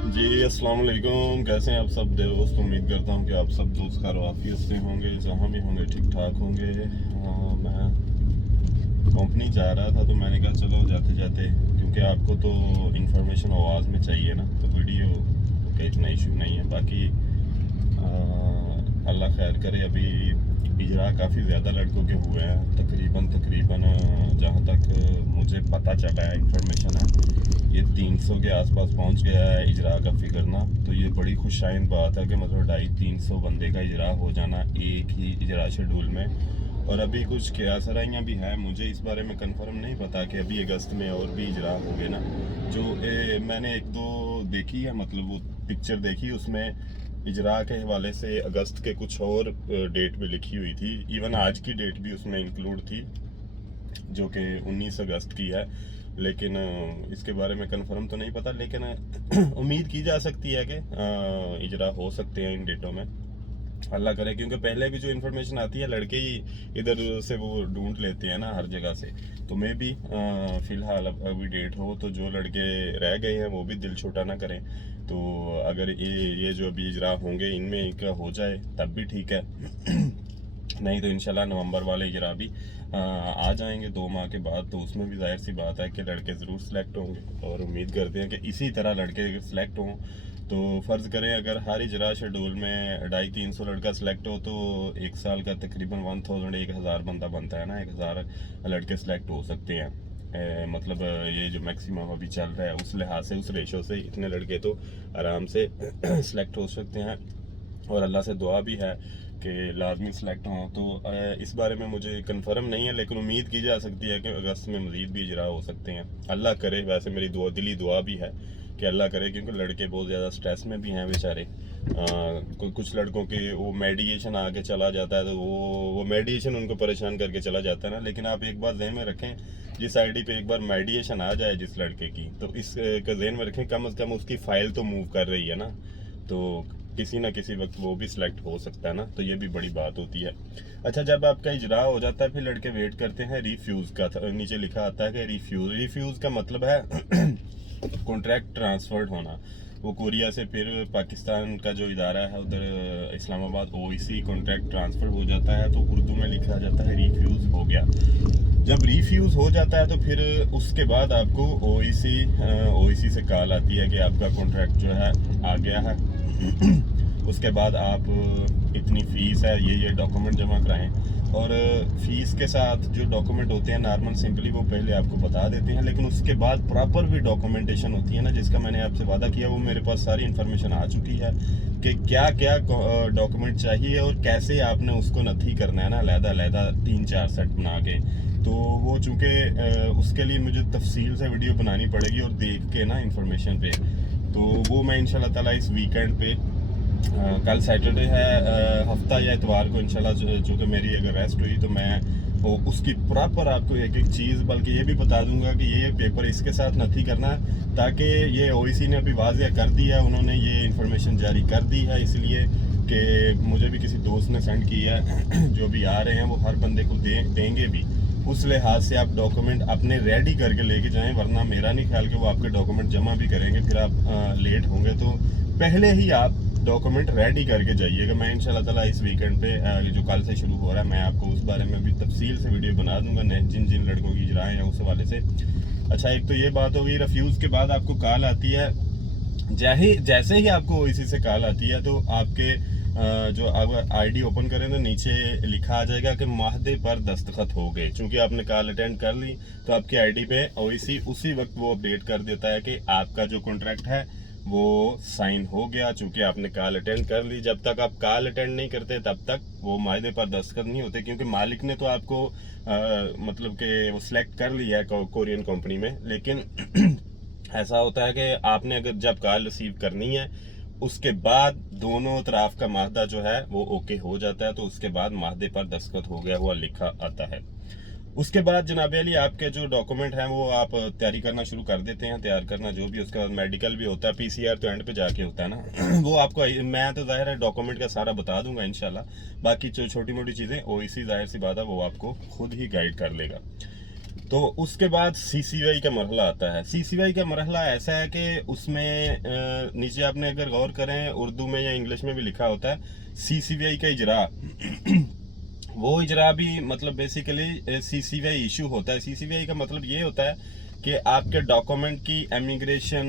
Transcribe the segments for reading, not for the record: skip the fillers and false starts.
जी अस्सलाम वालेकुम। कैसे हैं आप सब दोस्त? उम्मीद करता हूं कि आप सब दोस्त खैर आफियत से होंगे, जहां भी होंगे ठीक ठाक होंगे। मैं कंपनी जा रहा था तो मैंने कहा चलो जाते जाते, क्योंकि आपको तो इंफॉर्मेशन आवाज़ में चाहिए ना, तो वीडियो का इतना इशू नहीं है। बाकी अल्लाह खैर करे। अभी इजरा काफ़ी ज़्यादा लड़कों के हुए हैं, तकरीबन तकरीबन जहाँ तक मुझे पता चला है, इंफॉर्मेशन है, ये 300 के आसपास पहुंच गया है इजरा का फिगर ना। तो ये बड़ी खुशाइन बात है कि मतलब 250-300 बंदे का इजरा हो जाना एक ही इजरा शेड्यूल में। और अभी कुछ क्यासराइयाँ भी हैं, मुझे इस बारे में कंफर्म नहीं पता कि अभी अगस्त में और भी इजरा होंगे ना। जो मैंने एक दो देखी है, मतलब वो पिक्चर देखी, उसमें इजरा के हवाले से अगस्त के कुछ और डेट भी लिखी हुई थी। इवन आज की डेट भी उसमें इंक्लूड थी, जो कि 19 अगस्त की है। लेकिन इसके बारे में कंफर्म तो नहीं पता, लेकिन उम्मीद की जा सकती है कि इजरा हो सकते हैं इन डेटों में, अल्लाह करे। क्योंकि पहले भी जो इन्फॉर्मेशन आती है लड़के ही इधर से वो ढूंढ लेते हैं ना हर जगह से। तो मैं भी फ़िलहाल अभी डेट हो तो जो लड़के रह गए हैं वो भी दिल छोटा ना करें। तो अगर ये जो अभी इजरा होंगे इनमें एक हो जाए तब भी ठीक है। नहीं तो इंशाल्लाह नवंबर वाले इजरा भी आ जाएंगे 2 माह के बाद। तो उसमें भी जाहिर सी बात है कि लड़के ज़रूर सेलेक्ट होंगे, और उम्मीद करते हैं कि इसी तरह लड़के अगर सेलेक्ट हों तो फ़र्ज़ करें अगर हर इजरा शेड्यूल में 250-300 लड़का सेलेक्ट हो तो एक साल का तकरीबन 1000 बंदा बनता है ना। 1000 लड़के सेलेक्ट हो सकते हैं। मतलब ये जो मैक्सिमम अभी चल रहा है उस लिहाज से, उस रेशो से इतने लड़के तो आराम से सेलेक्ट हो सकते हैं। और अल्लाह से दुआ भी है कि लाजमी सेलेक्ट हों। तो इस बारे में मुझे कंफर्म नहीं है, लेकिन उम्मीद की जा सकती है कि अगस्त में मज़ीद भी इजरा हो सकते हैं, अल्लाह करे। वैसे मेरी दिली दुआ भी है कि अल्लाह करे, क्योंकि लड़के बहुत ज़्यादा स्ट्रेस में भी हैं बेचारे। कुछ लड़कों के वो मेडिएशन आके चला जाता है, तो वो मेडिएशन उनको परेशान करके चला जाता है ना। लेकिन आप एक बात जहन में रखें, जिस आईडी पे एक बार मेडिएशन आ जाए जिस लड़के की, तो इस का जहन में रखें कम से कम उसकी फ़ाइल तो मूव कर रही है ना। तो किसी ना किसी वक्त वो भी सिलेक्ट हो सकता है ना, तो ये भी बड़ी बात होती है। अच्छा, जब आपका इजरा हो जाता है फिर लड़के वेट करते हैं रिफ्यूज़ का। नीचे लिखा आता है कि रिफ्यूज़ का मतलब है कॉन्ट्रैक्ट ट्रांसफर्ड होना। वो कोरिया से फिर पाकिस्तान का जो इदारा है उधर इस्लामाबाद ओईसी कॉन्ट्रैक्ट ट्रांसफ़र हो जाता है, तो उर्दू में लिखा जाता है रिफ्यूज़ हो गया। जब रिफ्यूज़ हो जाता है तो फिर उसके बाद आपको ओईसी से कॉल आती है कि आपका कॉन्ट्रैक्ट जो है आ गया है। उसके बाद आप इतनी फ़ीस है, ये डॉक्यूमेंट जमा कराएं। और फ़ीस के साथ जो डॉक्यूमेंट होते हैं नॉर्मल सिंपली वो पहले आपको बता देते हैं, लेकिन उसके बाद प्रॉपर भी डॉक्यूमेंटेशन होती है ना, जिसका मैंने आपसे वादा किया, वो मेरे पास सारी इन्फॉर्मेशन आ चुकी है कि क्या क्या डॉक्यूमेंट चाहिए और कैसे आपने उसको नथी करना है ना, अलहदा 3-4 सेट बना के। तो वो चूँकि उसके लिए मुझे तफसील से वीडियो बनानी पड़ेगी और देख के ना इंफॉर्मेशन पे, तो वो मैं इंशाल्लाह ताला इस वीकेंड पे कल सैटरडे है, हफ्ता या इतवार को इंशाल्लाह, चूँकि मेरी अगर रेस्ट हुई तो मैं वो उसकी प्रॉपर आपको एक एक चीज़, बल्कि ये भी बता दूंगा कि ये पेपर इसके साथ नहीं करना है, ताकि ये ओईसी ने अभी वाज़ेह कर दिया है, उन्होंने ये इन्फॉर्मेशन जारी कर दी है, इसलिए कि मुझे भी किसी दोस्त ने सेंड किया है जो भी आ रहे हैं वो हर बंदे को देंगे भी। उस लिहाज से आप डॉक्यूमेंट अपने रेडी करके लेके जाएं, वरना मेरा नहीं ख्याल कि वो आपके डॉक्यूमेंट जमा भी करेंगे, फिर आप लेट होंगे। तो पहले ही आप डॉक्यूमेंट रेडी करके जाइएगा। मैं इंशाल्लाह ताला इस वीकेंड पे जो कल से शुरू हो रहा है, मैं आपको उस बारे में भी तफसील से वीडियो बना दूंगा, जिन जिन लड़कों की इजराएं हैं उस हवाले से। अच्छा, एक तो ये बात हो गई। रिफ्यूज़ के बाद आपको कॉल आती है, जैसे ही आपको ओईसी से कॉल आती है तो आपके जो आप आईडी ओपन करें तो नीचे लिखा आ जाएगा कि माहदे पर दस्तखत हो गए। चूंकि आपने कॉल अटेंड कर ली तो आपकी आईडी पे ओईसी उसी वक्त वो अपडेट कर देता है कि आपका जो कॉन्ट्रैक्ट है वो साइन हो गया, चूंकि आपने कॉल अटेंड कर ली। जब तक आप कॉल अटेंड नहीं करते तब तक वो माहदे पर दस्तखत नहीं होते, क्योंकि मालिक ने तो आपको मतलब कि वो सिलेक्ट कर लिया है कोरियन कंपनी में। लेकिन ऐसा होता है कि आपने अगर जब कॉल रिसीव करनी है उसके बाद दोनों तरफ का माहदा जो है वो ओके हो जाता है, तो उसके बाद माहदे पर दस्तखत हो गया हुआ लिखा आता है। उसके बाद जनाब अली आपके जो डॉक्यूमेंट हैं वो आप तैयारी करना शुरू कर देते हैं, तैयार करना जो भी। उसके बाद मेडिकल भी होता है, पीसीआर तो एंड पे जाके होता है ना वो आपको मैं तो जाहिर है डॉक्यूमेंट का सारा बता दूंगा इंशाल्लाह। बाकी जो छोटी मोटी चीज़ें ओईसी जाहिर सी बात है वो आपको खुद ही गाइड कर लेगा। तो उसके बाद CCY का मरहला आता है। CCY का मरहला ऐसा है कि उसमें नीचे आपने अगर गौर करें उर्दू में या इंग्लिश में भी लिखा होता है CCY का इजरा। वो इजरा भी मतलब बेसिकली CCY इशू होता है। CCY का मतलब ये होता है कि आपके डॉक्यूमेंट की इमिग्रेशन,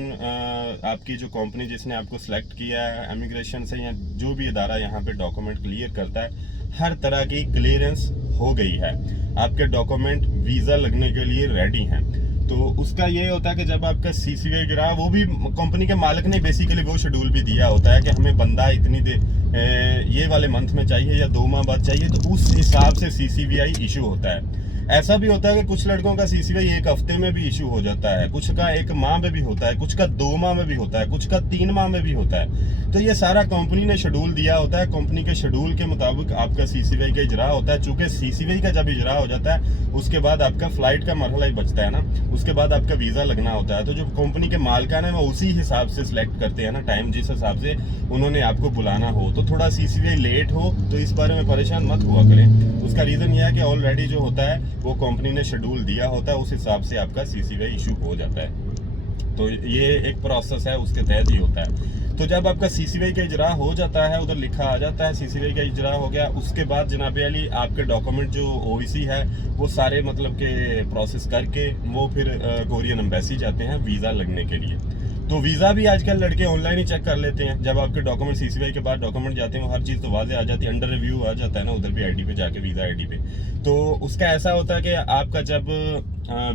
आपकी जो कंपनी जिसने आपको सिलेक्ट किया है इमिग्रेशन से, या जो भी इदारा यहाँ पे डॉक्यूमेंट क्लियर करता है, हर तरह की क्लियरेंस हो गई है, आपके डॉक्यूमेंट वीज़ा लगने के लिए रेडी हैं। तो उसका ये होता है कि जब आपका CCY गिरा, वो भी कंपनी के मालिक ने बेसिकली वो शेड्यूल भी दिया होता है कि हमें बंदा इतनी ये वाले मंथ में चाहिए या 2 माह बाद चाहिए, तो उस हिसाब से CCY इशू होता है। ऐसा भी होता है कि कुछ लड़कों का CCY 1 हफ्ते में भी इशू हो जाता है, कुछ का 1 माह में भी होता है, कुछ का 2 माह में भी होता है, कुछ का 3 माह में भी होता है। तो ये सारा कंपनी ने शेड्यूल दिया होता है, कंपनी के शेड्यूल के मुताबिक आपका CCY का इजरा होता है। चूंकि CCY का जब इजरा हो जाता है उसके बाद आपका फ्लाइट का मरहला ही बचता है ना, उसके बाद आपका वीज़ा लगना होता है। तो जो कंपनी के मालिकान है वो उसी हिसाब से सिलेक्ट करते हैं ना टाइम, जिस हिसाब से उन्होंने आपको बुलाना हो। तो थोड़ा CCY लेट हो तो इस बारे में परेशान मत हुआ करें। उसका रीज़न यह है कि ऑलरेडी जो होता है वो कंपनी ने शेड्यूल दिया होता है, उस हिसाब से आपका CCY इशू हो जाता है। तो ये एक प्रोसेस है, उसके तहत ही होता है। तो जब आपका CCY का इजरा हो जाता है, उधर लिखा आ जाता है CCY का इजरा हो गया, उसके बाद जनाब अली आपके डॉक्यूमेंट जो OIC है वो सारे मतलब के प्रोसेस करके वो फिर कोरियन एम्बेसी जाते हैं वीज़ा लगने के लिए। तो वीज़ा भी आजकल लड़के ऑनलाइन ही चेक कर लेते हैं। जब आपके डॉक्यूमेंट CCY के बाद डॉक्यूमेंट जाते हैं वो हर चीज़ तो वाज़े आ जाती है, अंडर रिव्यू आ जाता है ना, उधर भी ID पे जाके वीज़ा ID पे। तो उसका ऐसा होता है कि आपका जब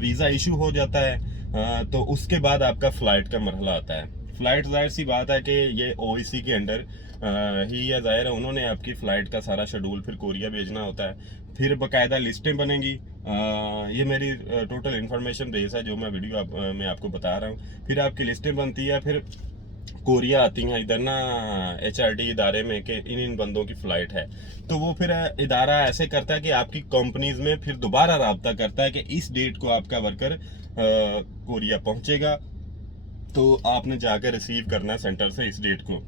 वीज़ा इशू हो जाता है तो उसके बाद आपका फ़्लाइट का मरहला आता है। फ़्लाइट जाहिर सी बात है कि ये OIC के अंडर ही है, ज़ाहिर है उन्होंने आपकी फ़्लाइट का सारा शेड्यूल फिर कोरिया भेजना होता है, फिर बाकायदा लिस्टें बनेंगी। ये मेरी टोटल इन्फॉर्मेशन बेस है जो मैं वीडियो मैं आपको बता रहा हूँ। फिर आपकी लिस्टें बनती है, फिर कोरिया आती हैं इधर ना HRD इदारे में कि इन बंदों की फ़्लाइट है। तो वो फिर इदारा ऐसे करता है कि आपकी कंपनीज में फिर दोबारा राब्ता करता है कि इस डेट को आपका वर्कर कोरिया पहुंचेगा, तो आपने जाकर रिसीव करना है सेंटर से इस डेट को।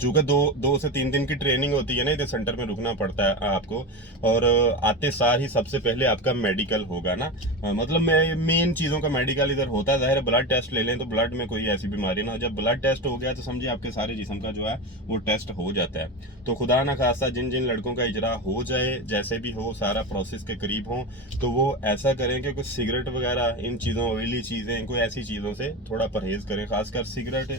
चूँकि 2 से 3 दिन की ट्रेनिंग होती है ना, इधर सेंटर में रुकना पड़ता है आपको। और आते सार ही सबसे पहले आपका मेडिकल होगा ना, मतलब मेन चीज़ों का मेडिकल इधर होता है। ज़ाहिर ब्लड टेस्ट ले लें तो ब्लड में कोई ऐसी बीमारी ना हो। जब ब्लड टेस्ट हो गया तो समझिए आपके सारे जिस्म का जो है वो टेस्ट हो जाता है। तो खुदा ना खास्ता जिन जिन लड़कों का इजरा हो जाए, जैसे भी हो, सारा प्रोसेस के करीब हो, तो वो ऐसा करें कि कुछ सिगरेट वगैरह इन चीज़ों, ऑयली चीज़ें, कोई ऐसी चीज़ों से थोड़ा परहेज़ करें। खासकर सिगरेट,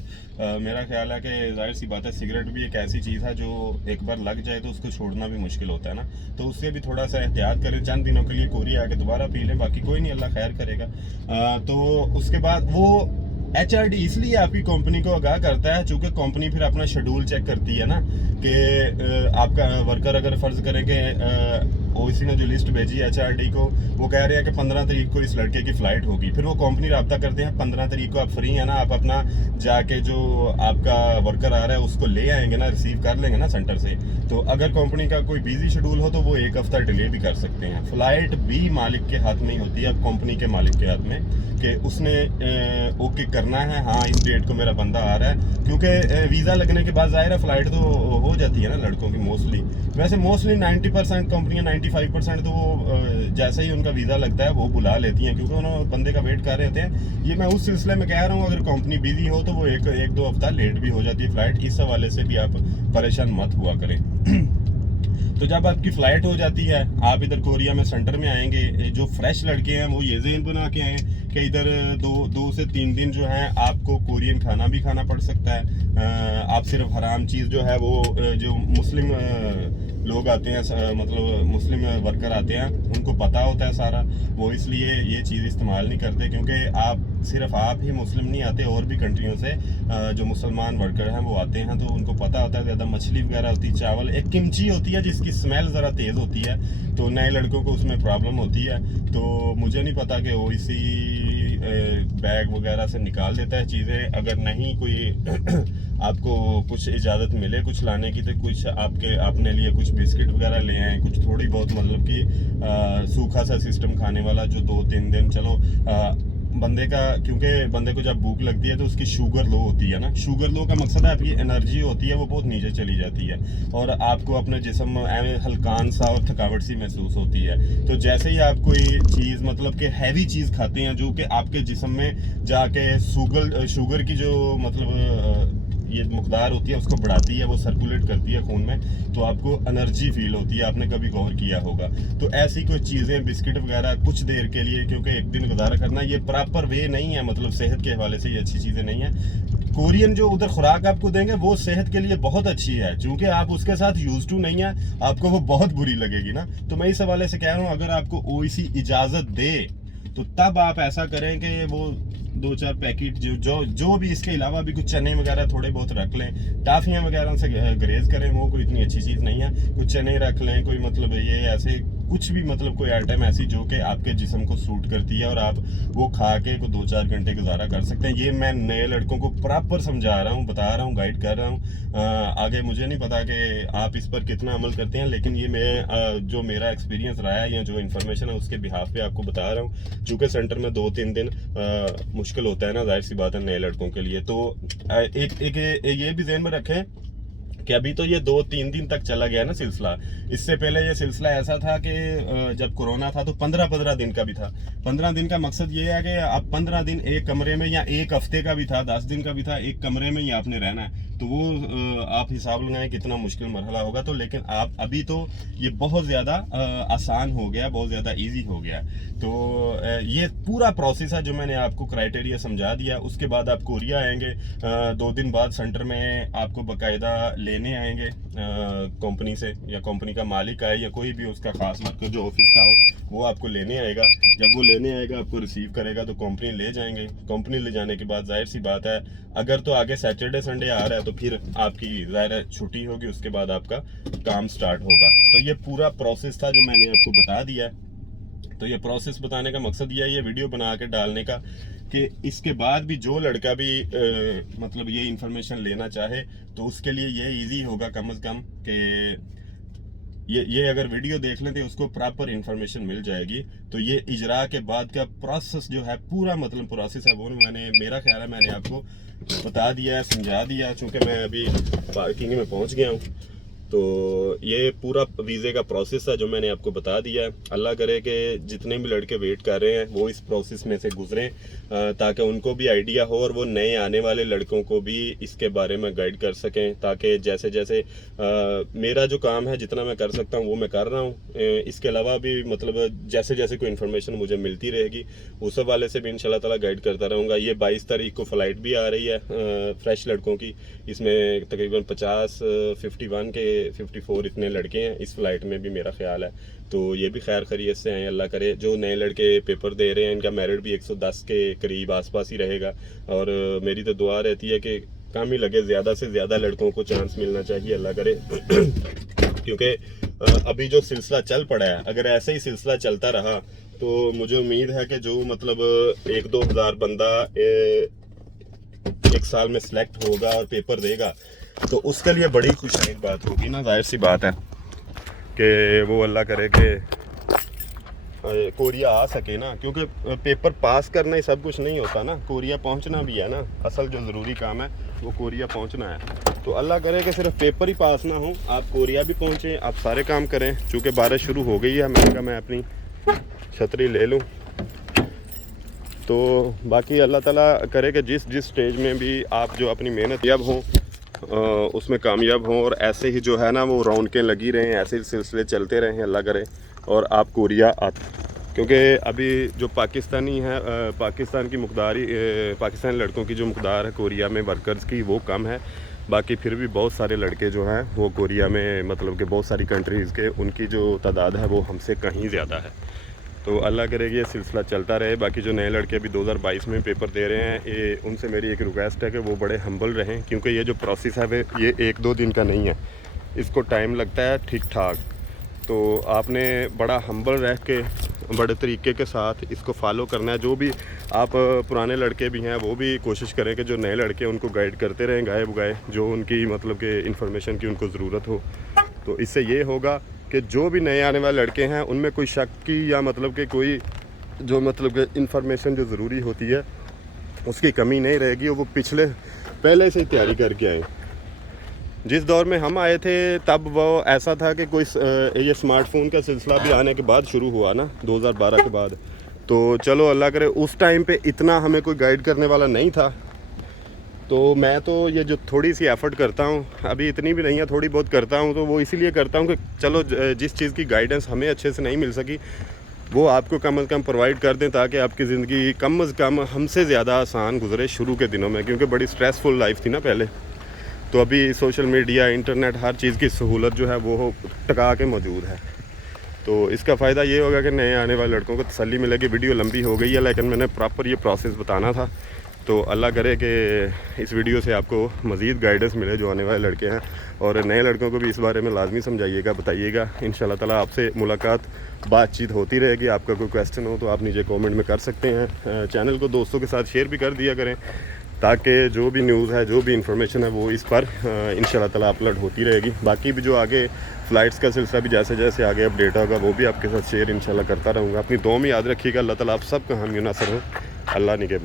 मेरा ख्याल है कि जाहिर सी बात है सिगरेट भी एक ऐसी चीज़ है जो एक बार लग जाए तो उसको छोड़ना भी मुश्किल होता है ना। तो उससे भी थोड़ा सा एहतियात करें। चंद दिनों के लिए कोरिया आके दोबारा पी लें, बाकी कोई नहीं, अल्लाह खैर करेगा। तो उसके बाद वो HRD इसलिए आपकी कंपनी को आगाह करता है चूँकि कंपनी फिर अपना शेड्यूल चेक करती है ना कि आपका वर्कर अगर फ़र्ज़ करें कि OIC ने जो लिस्ट भेजी है HRD को, वो कह रहे हैं कि 15 तारीख को इस लड़के की फ़्लाइट होगी। फिर वो कंपनी रब्ता करते हैं 15 तारीख को आप फ्री है ना, आप अपना जाके जो आपका वर्कर आ रहा है उसको ले आएंगे ना, रिसीव कर लेंगे ना सेंटर से। तो अगर कंपनी का कोई बिजी शेड्यूल हो तो वो 1 हफ्ता डिले भी कर सकते हैं। फ़्लाइट भी मालिक के हाथ में ही होती है, कंपनी के मालिक के हाथ में, कि उसने ओके करना है, हाँ इस डेट को मेरा बंदा आ रहा है। क्योंकि वीज़ा लगने के बाद ज़ाहिर है फ़्लाइट तो हो जाती है ना लड़कों की मोस्टली। वैसे मोस्टली 90% कंपनियाँ 95% तो वो जैसे ही उनका वीज़ा लगता है वो बुला लेती हैं, क्योंकि उन्होंने बंदे का वेट कर रहे होते हैं। ये मैं उस सिलसिले में कह रहा हूँ, अगर कंपनी बिजी हो तो वो एक 2 हफ्ता लेट भी हो जाती है फ़्लाइट। इस हवाले से भी आप परेशान मत हुआ करें। तो जब आपकी फ़्लाइट हो जाती है, आप इधर कोरिया में सेंटर में आएंगे। जो फ्रेश लड़के हैं वो ये ज़हन बना के आए कि इधर 2 से 3 दिन जो है आपको कोरियन खाना भी खाना पड़ सकता है। आप सिर्फ हराम चीज़ जो है वो जो मुस्लिम लोग आते हैं, मतलब मुस्लिम वर्कर आते हैं, उनको पता होता है सारा, वो इसलिए ये चीज़ इस्तेमाल नहीं करते। क्योंकि सिर्फ आप ही मुस्लिम नहीं आते, और भी कंट्रियों से जो मुसलमान वर्कर हैं वो आते हैं, तो उनको पता होता है ज़्यादा मछली वगैरह होती है, चावल, एक किमची होती है जिसकी स्मेल ज़रा तेज़ होती है, तो नए लड़कों को उसमें प्रॉब्लम होती है। तो मुझे नहीं पता कि OIC बैग वगैरह से निकाल देता है चीज़ें। अगर नहीं कोई आपको कुछ इजाज़त मिले कुछ लाने की, तो कुछ अपने लिए कुछ बिस्किट वगैरह ले आए, कुछ थोड़ी बहुत, मतलब कि सूखा सा सिस्टम खाने वाला, जो 2-3 दिन चलो बंदे का, क्योंकि बंदे को जब भूख लगती है तो उसकी शुगर लो होती है ना। शुगर लो का मकसद है आपकी एनर्जी होती है वो बहुत नीचे चली जाती है और आपको अपने जिस्म में हल्कान सा और थकावट सी महसूस होती है। तो जैसे ही आप कोई चीज़ मतलब कि हैवी चीज़ खाते हैं जो कि आपके जिस्म में जाके शुगर की जो मतलब ये मकदार होती है उसको बढ़ाती है, वो सर्कुलेट करती है खून में, तो आपको एनर्जी फील होती है। आपने कभी गौर किया होगा। तो ऐसी कोई चीज़ें बिस्किट वगैरह कुछ देर के लिए, क्योंकि एक दिन गुजारा करना ये प्रॉपर वे नहीं है, मतलब सेहत के हवाले से ये अच्छी चीज़ें नहीं है। कोरियन जो उधर खुराक आपको देंगे वो सेहत के लिए बहुत अच्छी है, चूंकि आप उसके साथ यूज टू नहीं है, आपको वो बहुत बुरी लगेगी ना। तो मैं इस हवाले से कह रहा हूँ, अगर आपको ओईसी इजाज़त दे तो तब आप ऐसा करें कि वो 2-4 पैकेट जो भी इसके अलावा भी कुछ चने वगैरह थोड़े बहुत रख लें। टाफियाँ वगैरह से ग्रेज करें, वो कोई इतनी अच्छी चीज़ नहीं है। कुछ चने रख लें, कोई मतलब ये ऐसे कुछ भी मतलब कोई आइटम ऐसी जो कि आपके जिस्म को सूट करती है और आप वो खा के को 2-4 घंटे गुजारा कर सकते हैं। ये मैं नए लड़कों को प्रॉपर समझा रहा हूँ, बता रहा हूँ, गाइड कर रहा हूँ। आगे मुझे नहीं पता कि आप इस पर कितना अमल करते हैं, लेकिन ये मैं जो मेरा एक्सपीरियंस रहा है या जो इन्फॉर्मेशन है उसके बिहाफ पे आपको बता रहा हूँ। चूँकि सेंटर में 2-3 दिन मुश्किल होता है ना, जाहिर सी बात है नए लड़कों के लिए। तो एक ये भी ज़हन में रखें कि अभी तो ये 2-3 दिन तक चला गया ना सिलसिला। इससे पहले ये सिलसिला ऐसा था कि जब कोरोना था तो 15-15 दिन का भी था। 15 दिन का मकसद ये है कि आप 15 दिन एक कमरे में, या एक हफ्ते का भी था, 10 दिन का भी था, एक कमरे में ही आपने रहना है। तो वो आप हिसाब लगाएं कितना मुश्किल मरहला होगा। तो लेकिन आप अभी तो ये बहुत ज़्यादा आसान हो गया, बहुत ज़्यादा ईजी हो गया। तो ये पूरा प्रोसेस है जो मैंने आपको क्राइटेरिया समझा दिया। उसके बाद आप कोरिया आएंगे, 2 दिन बाद सेंटर में आपको बाकायदा लेने आएंगे कंपनी से, या कंपनी का मालिक आए या कोई भी उसका खास वर्कर जो ऑफिस का हो वो आपको लेने आएगा। जब वो लेने आएगा आपको रिसीव करेगा तो कंपनी ले जाएंगे। कंपनी ले जाने के बाद जाहिर सी बात है, अगर तो आगे सैटरडे संडे आ रहा है तो फिर आपकी ज़ाहिर छुट्टी होगी, उसके बाद आपका काम स्टार्ट होगा। तो ये पूरा प्रोसेस था जो मैंने आपको बता दिया है। तो ये प्रोसेस बताने का मकसद ये है, ये वीडियो बना के डालने का, कि इसके बाद भी जो लड़का भी मतलब ये इंफॉर्मेशन लेना चाहे तो उसके लिए ये इजी होगा कम से कम कि ये अगर वीडियो देख लें तो उसको प्रॉपर इंफॉर्मेशन मिल जाएगी। तो ये इजरा के बाद का प्रोसेस जो है, पूरा मतलब प्रोसेस है, वो मेरा ख्याल है मैंने आपको बता दिया है, समझा दिया। चूँकि मैं अभी पार्किंग में पहुँच गया हूँ, तो ये पूरा वीज़े का प्रोसेस है जो मैंने आपको बता दिया है। अल्लाह करे कि जितने भी लड़के वेट कर रहे हैं वो इस प्रोसेस में से गुजरें, ताकि उनको भी आइडिया हो और वो नए आने वाले लड़कों को भी इसके बारे में गाइड कर सकें। ताकि जैसे जैसे मेरा जो काम है, जितना मैं कर सकता हूँ वो मैं कर रहा हूँ। इसके अलावा भी मतलब जैसे जैसे कोई इन्फॉर्मेशन मुझे मिलती रहेगी उस हवाले से भी इंशाल्लाह ताला गाइड करता रहूँगा। ये 22 तारीख को फ़्लाइट भी आ रही है फ्रेश लड़कों की। इसमें तकरीबन 50, 51 के 54 इतने लड़के हैं इस फ्लाइट में भी, मेरा ख्याल है। तो ये भी खैर खैरियत से हैं, अल्लाह करे। जो नए लड़के पेपर दे रहे हैं इनका मेरिट भी 110 के करीब आसपास ही रहेगा। और मेरी तो दुआ रहती है कि कम ही लगे, ज़्यादा से ज़्यादा लड़कों को चांस मिलना चाहिए, अल्लाह करे। क्योंकि अभी जो सिलसिला चल पड़ा है, अगर ऐसे ही सिलसिला चलता रहा तो मुझे उम्मीद है कि जो मतलब 1-2 हज़ार बंदा एक साल में सिलेक्ट होगा और पेपर देगा तो उसके लिए बड़ी खुशहाल बात होगी ना। जाहिर सी बात है कि वो अल्लाह करे कि कोरिया आ सके ना, क्योंकि पेपर पास करना ही सब कुछ नहीं होता ना, कोरिया पहुंचना भी है ना। असल जो ज़रूरी काम है वो कोरिया पहुंचना है। तो अल्लाह करे कि सिर्फ पेपर ही पास ना हो, आप कोरिया भी पहुंचें, आप सारे काम करें। चूँकि बारिश शुरू हो गई है, मैंने कहा मैं अपनी छतरी ले लूँ। तो बाकी अल्लाह ताला करे कि जिस स्टेज में भी आप जो अपनी मेहनत याब हों उसमें कामयाब हों, और ऐसे ही जो है ना वो रौनकें लगी रहें, ऐसे ही सिलसिले चलते रहें, अल्लाह करे। और आप कोरिया क्योंकि अभी जो पाकिस्तानी है, पाकिस्तान की मकदारी, पाकिस्तानी लड़कों की जो मकदार है कोरिया में वर्कर्स की वो कम है। बाकी फिर भी बहुत सारे लड़के जो हैं वो कोरिया में, मतलब कि बहुत सारी कंट्रीज़ के, उनकी जो तादाद है वो हमसे कहीं ज़्यादा है। तो अल्लाह करेगी ये सिलसिला चलता रहे। बाकी जो नए लड़के अभी 2022 में पेपर दे रहे हैं, ये उनसे मेरी एक रिक्वेस्ट है कि वो बड़े हम्बल रहें, क्योंकि ये जो प्रोसेस है वे ये 1-2 दिन का नहीं है, इसको टाइम लगता है ठीक ठाक। तो आपने बड़ा हम्बल रह के बड़े तरीके के साथ इसको फॉलो करना है। जो भी आप पुराने लड़के भी हैं वो भी कोशिश करें कि जो नए लड़के हैं उनको गाइड करते रहें, गाए बुगाए, जो उनकी मतलब कि इन्फॉर्मेशन की उनको ज़रूरत हो। तो इससे ये होगा कि जो भी नए आने वाले लड़के हैं उनमें कोई शक की या मतलब कि कोई जो मतलब कि इंफॉर्मेशन जो ज़रूरी होती है उसकी कमी नहीं रहेगी, वो पिछले पहले से ही तैयारी करके आए। जिस दौर में हम आए थे तब वो ऐसा था कि कोई ये स्मार्टफ़ोन का सिलसिला भी आने के बाद शुरू हुआ ना 2012 के बाद। तो चलो अल्लाह करे उस टाइम पे इतना हमें कोई गाइड करने वाला नहीं था। तो मैं तो ये जो थोड़ी सी एफ़र्ट करता हूँ, अभी इतनी भी नहीं है, थोड़ी बहुत करता हूँ, तो वो इसीलिए करता हूँ कि चलो जिस चीज़ की गाइडेंस हमें अच्छे से नहीं मिल सकी वो आपको कम से कम प्रोवाइड कर दें, ताकि आपकी ज़िंदगी कम से कम हमसे ज़्यादा आसान गुजरे शुरू के दिनों में, क्योंकि बड़ी स्ट्रेसफुल लाइफ थी ना पहले। तो अभी सोशल मीडिया, इंटरनेट, हर चीज़ की सहूलत जो है वो टका के मौजूद है। तो इसका फ़ायदा ये होगा कि नए आने वाले लड़कों को तसल्ली मिलेगी। वीडियो लंबी हो गई है लेकिन मैंने प्रॉपर ये प्रोसेस बताना था। तो अल्लाह करे कि इस वीडियो से आपको मज़ीद गाइडेंस मिले जो आने वाले लड़के हैं, और नए लड़कों को भी इस बारे में लाजमी समझाइएगा, बताइएगा। इंशाल्लाह ताला आपसे मुलाकात, बातचीत होती रहेगी। आपका कोई क्वेश्चन हो तो आप नीचे कमेंट में कर सकते हैं। चैनल को दोस्तों के साथ शेयर भी कर दिया करें, ताकि जो भी न्यूज़ है, जो भी इंफॉर्मेशन है वो इस पर इंशाल्लाह ताला अपलोड होती रहेगी। बाकी भी जो आगे फ़्लाइट्स का सिलसिला भी जैसे जैसे आगे अपडेट होगा वो भी आपके साथ शेयर इंशाल्लाह करता रहूँगा। अपनी दुआ में याद रखिएगा। अल्लाह ताला आप सब का हामी नासर हो। अल्लाह निगहबान।